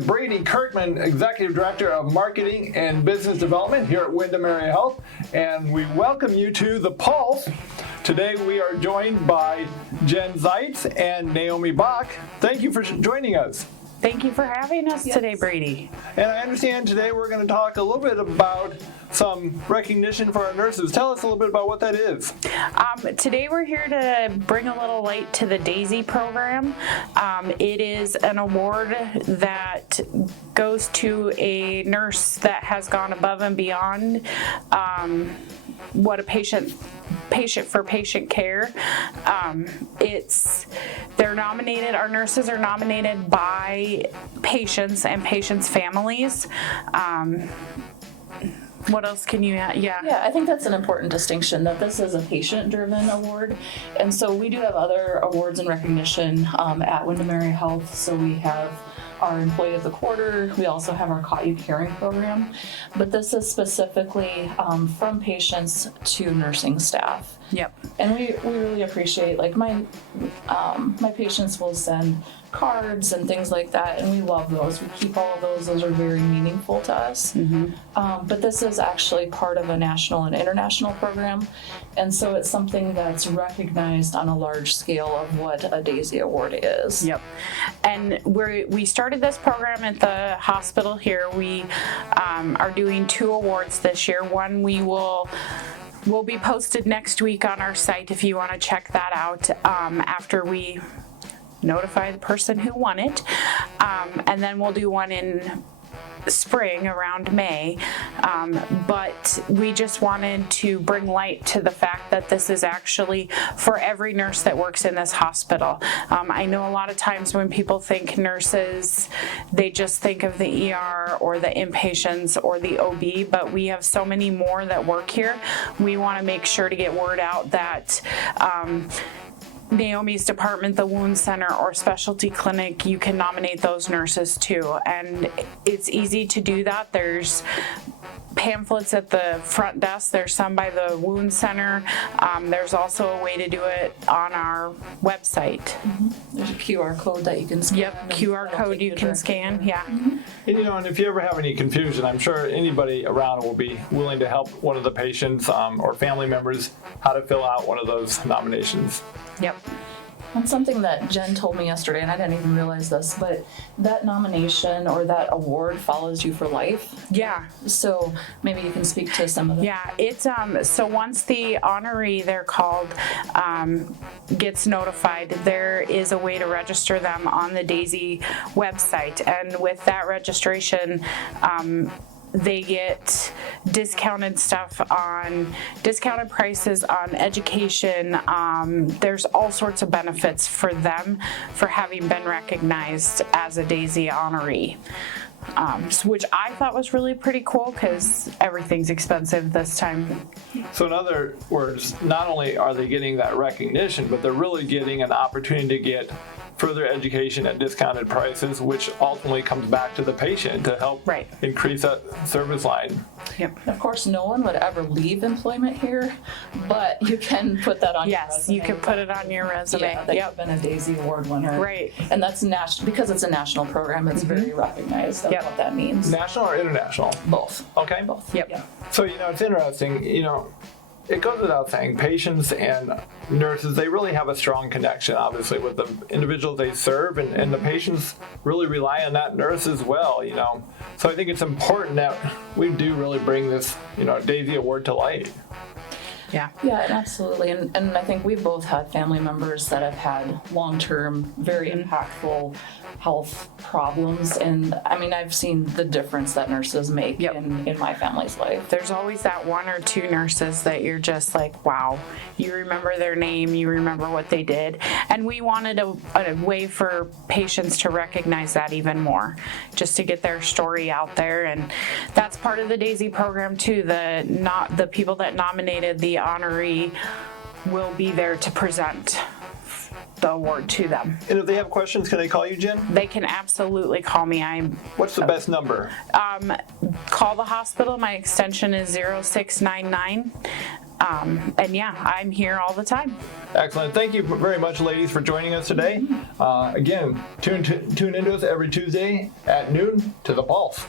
with Brady Kerkman, Executive Director of Marketing and Business Development here at Windom Area Health, and we welcome you to The Pulse. Today we are joined by Jen Zajic and Naomi Bach. Thank you for joining us. Thank you for having us today, Brady. And I understand today we're going to talk a little bit about some recognition for our nurses. Tell us a little bit about what that is. Today we're here to bring a little light to the DAISY program. It is an award that goes to a nurse that has gone above and beyond what a patient care. They're nominated, our nurses are nominated by patients and patients' families. What else can you add? Yeah, I think that's an important distinction, that this is a patient-driven award. And so we do have other awards and recognition at Windom Area Health. So we have our Employee of the Quarter. We also have our Caught You Caring program. But this is specifically from patients to nursing staff. Yep. And we really appreciate, like, my patients will send cards and things like that, and we love those. We keep all of those. Those are very meaningful to us. Mm-hmm. But this is actually part of a national and international program, and so it's something that's recognized on a large scale of what a DAISY award is. Yep. And we started this program at the hospital here. We are doing 2 awards this year. One will be posted next week on our site if you want to check that out after we notify the person who won it. And then we'll do one in spring around May. But we just wanted to bring light to the fact that this is actually for every nurse that works in this hospital. I know a lot of times when people think nurses, they just think of the ER or the inpatients or the OB, but we have so many more that work here. We want to make sure to get word out that Naomi's department, the Wound Center, or specialty clinic, you can nominate those nurses too. And it's easy to do that. There's pamphlets at the front desk. There's some by the Wound Center. There's also a way to do it on our website. Mm-hmm. There's a QR code that you can scan. Yep, QR code you can scan, yeah. Mm-hmm. And and if you ever have any confusion, I'm sure anybody around will be willing to help one of the patients or family members how to fill out one of those nominations. Yep. That's something that Jen told me yesterday, and I didn't even realize this, but that nomination or that award follows you for life. Yeah. So maybe you can speak to some of that. Yeah, it's so once the honoree, they're called, gets notified, there is a way to register them on the DAISY website, and with that registration, they get discounted prices on education. There's all sorts of benefits for them for having been recognized as a DAISY honoree. Which I thought was really pretty cool because everything's expensive this time. So in other words, not only are they getting that recognition, but they're really getting an opportunity to get further education at discounted prices, which ultimately comes back to the patient to help increase that service line. Yep. Of course, no one would ever leave employment here, but you can put that on your resume. Yes, you can put it on your resume. Yeah, that you've been a DAISY award winner. Right. And that's because it's a national program, it's very recognized of what that means. National or international? Both. Okay. Both. Yep. Yeah. So, it's interesting, it goes without saying, patients and nurses, they really have a strong connection, obviously, with the individuals they serve, and the patients really rely on that nurse as well, So I think it's important that we do really bring this, DAISY award to light. Yeah. Yeah, absolutely. And I think we've both had family members that have had long-term, very impactful health problems. And I mean, I've seen the difference that nurses make in my family's life. There's always that 1 or 2 nurses that you're just like, wow, you remember their name, you remember what they did. And we wanted a way for patients to recognize that even more, just to get their story out there. And that's part of the DAISY program too. The people that nominated the honoree will be there to present the award to them. And if they have questions, can they call you, Jen? They can absolutely call me. What's the best number? Call the hospital. My extension is 0699. And yeah, I'm here all the time. Excellent. Thank you very much, ladies, for joining us today. Again, tune into us every Tuesday at noon to the Pulse.